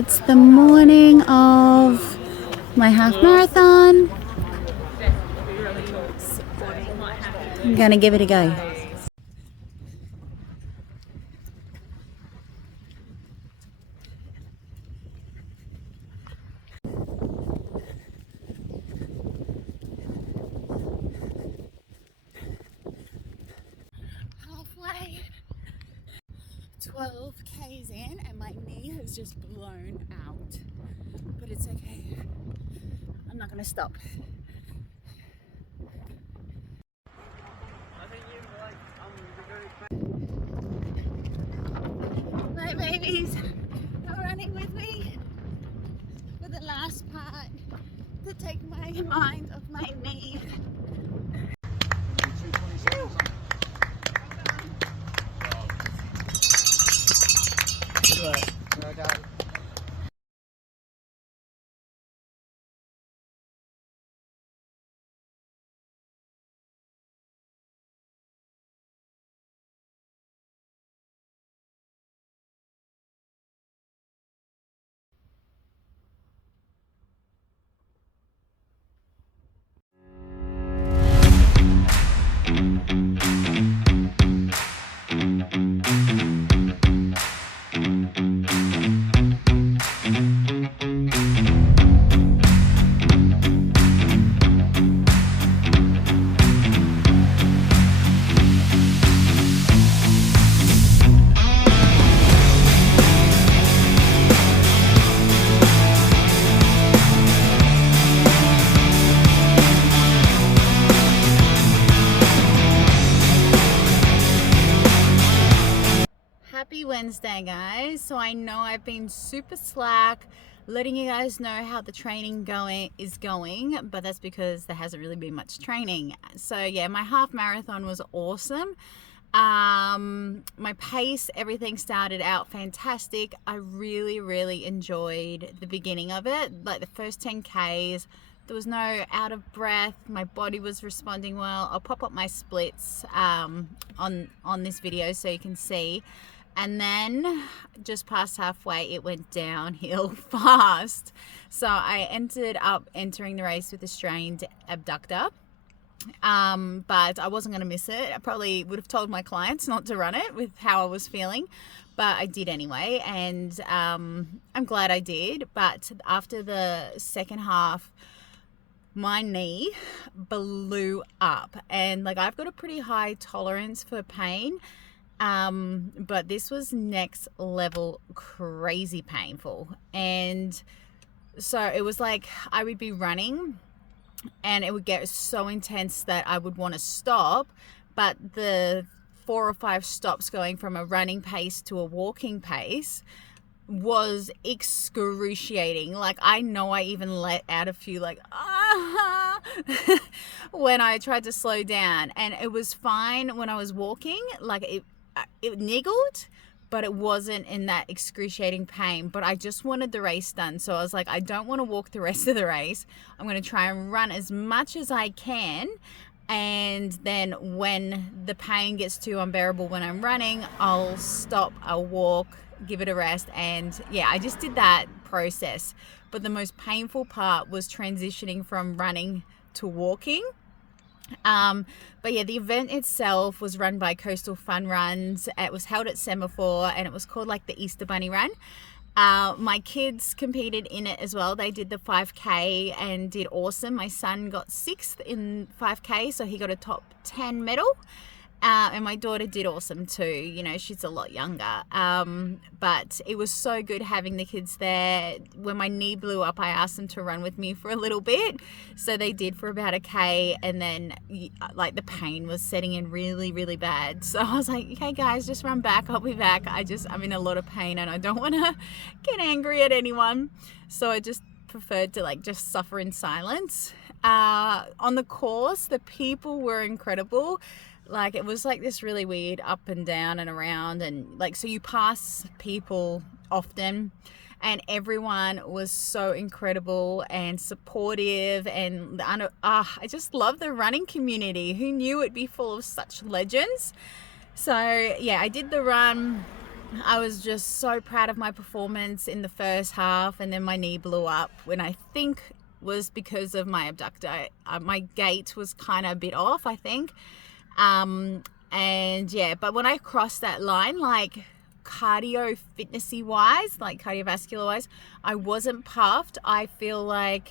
It's the morning of my half marathon. I'm gonna give it a go. Halfway, 12 k's in, and my knee has just blown out. But it's okay. I'm not gonna stop. My babies are running with me for the last part to take my mind off my knee. Happy Wednesday, guys. So I know I've been super slack letting you guys know how the training is going, but that's because there hasn't really been much training. So yeah, my half marathon was awesome. My pace, everything started out fantastic. I really enjoyed the beginning of it, like the first 10 Ks. There was no out of breath. My body was responding well. I'll pop up my splits on this video so you can see. And then just past halfway, it went downhill fast. So I ended up entering the race with a strained abductor. But I wasn't going to miss it. I probably would have told my clients not to run it with how I was feeling, but I did anyway. And I'm glad I did. But after the second half, my knee blew up. And like, I've got a pretty high tolerance for pain. But this was next level crazy painful. And so it was like I would be running and it would get so intense that I would want to stop, but the 4 or 5 stops going from a running pace to a walking pace was excruciating. Like, I know I even let out a few like when I tried to slow down, and it was fine when I was walking. Like, it niggled, but it wasn't in that excruciating pain. But I just wanted the race done. So I was like, I don't want to walk the rest of the race. I'm going to try and run as much as I can. And then when the pain gets too unbearable when I'm running, I'll stop, I'll walk, give it a rest. And yeah, I just did that process. But the most painful part was transitioning from running to walking. But yeah, the event itself was run by Coastal Fun Runs. It was held at Semaphore, and it was called like the Easter Bunny Run. My kids competed in it as well. They did the 5K and did awesome. My son got 6th in 5K, so he got a top 10 medal. And my daughter did awesome too. You know, she's a lot younger. But it was so good having the kids there. When my knee blew up, I asked them to run with me for a little bit. So they did for about a K, and then like the pain was setting in really bad. So I was like, okay guys, just run back. I'll be back. I'm in a lot of pain and I don't want to get angry at anyone. So I just preferred to like just suffer in silence. On the course, the people were incredible. Like, it was like this really weird up and down and around, and like, so you pass people often, and everyone was so incredible and supportive. And I just love the running community. Who knew it'd be full of such legends? So yeah, I did the run. I was just so proud of my performance in the first half, and then my knee blew up when I think was because of my abductor. My gait was kind of a bit off, I think. And yeah, but when I crossed that line, like cardio fitnessy wise, like cardiovascular wise, I wasn't puffed. I feel like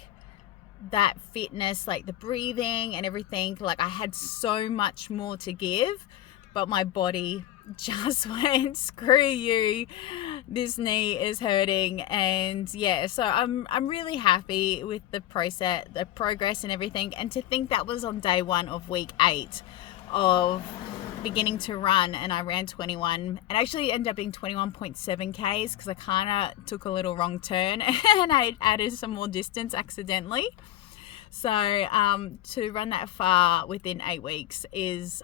that fitness, like the breathing and everything, like I had so much more to give, but my body just went, screw you, this knee is hurting. And yeah, so I'm really happy with the process, the progress and everything. And to think that was on day 1 of week 8 of beginning to run, and I ran 21, and actually ended up being 21.7 Ks because I kind of took a little wrong turn and I added some more distance accidentally. So to run that far within 8 weeks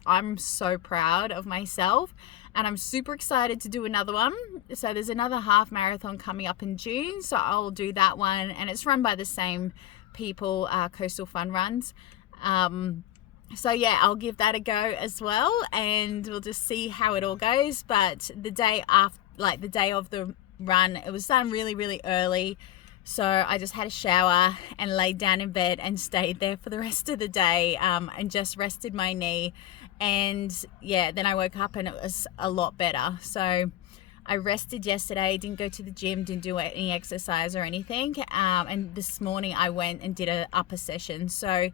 I'm so proud of myself, and I'm super excited to do another one. So there's another half marathon coming up in June, so I'll do that one, and it's run by the same people, Coastal Fun Runs. So yeah, I'll give that a go as well, and we'll just see how it all goes. But the day after, like the day of the run, it was done really, really early. So I just had a shower and laid down in bed and stayed there for the rest of the day, and just rested my knee. And yeah, then I woke up and it was a lot better. So I rested yesterday, didn't go to the gym, didn't do any exercise or anything. And this morning I went and did an upper session. So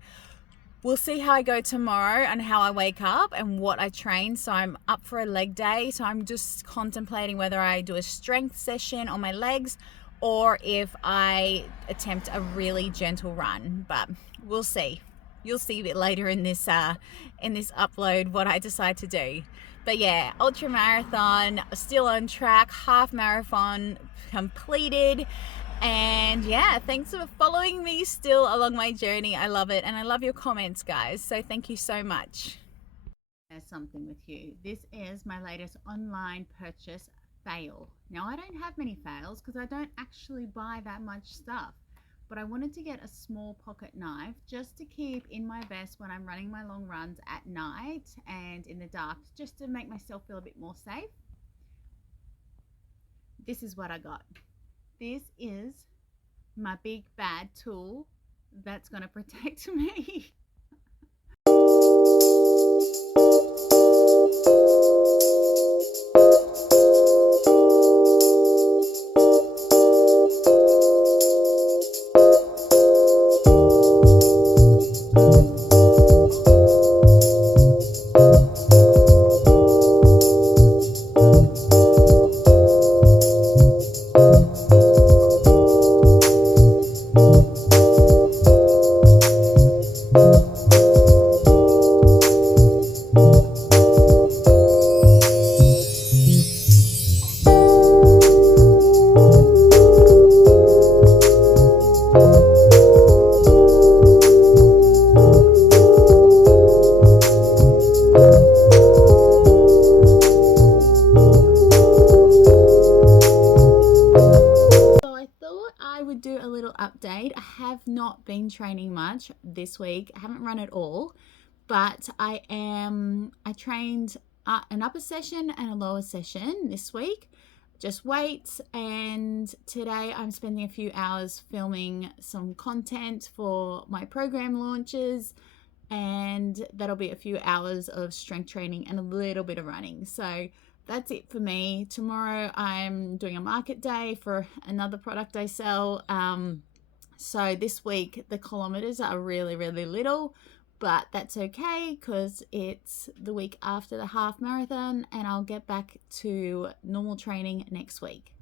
we'll see how I go tomorrow and how I wake up and what I train. So I'm up for a leg day. So I'm just contemplating whether I do a strength session on my legs or if I attempt a really gentle run. But we'll see. You'll see a bit later in this upload what I decide to do. But yeah, ultra marathon still on track, half marathon completed. And yeah, thanks for following me still along my journey. I love it, and I love your comments, guys. So thank you so much. There's something with you. This is my latest online purchase fail. Now, I don't have many fails because I don't actually buy that much stuff, but I wanted to get a small pocket knife just to keep in my vest when I'm running my long runs at night and in the dark, just to make myself feel a bit more safe. This is what I got. This is my big bad tool that's going to protect me. Do a little update. I have not been training much this week. I haven't run at all, but I trained an upper session and a lower session this week, just weights. And today I'm spending a few hours filming some content for my program launches, and that'll be a few hours of strength training and a little bit of running. So that's it for me. Tomorrow I'm doing a market day for another product I sell. So this week the kilometers are really, really little, but that's okay because it's the week after the half marathon, and I'll get back to normal training next week.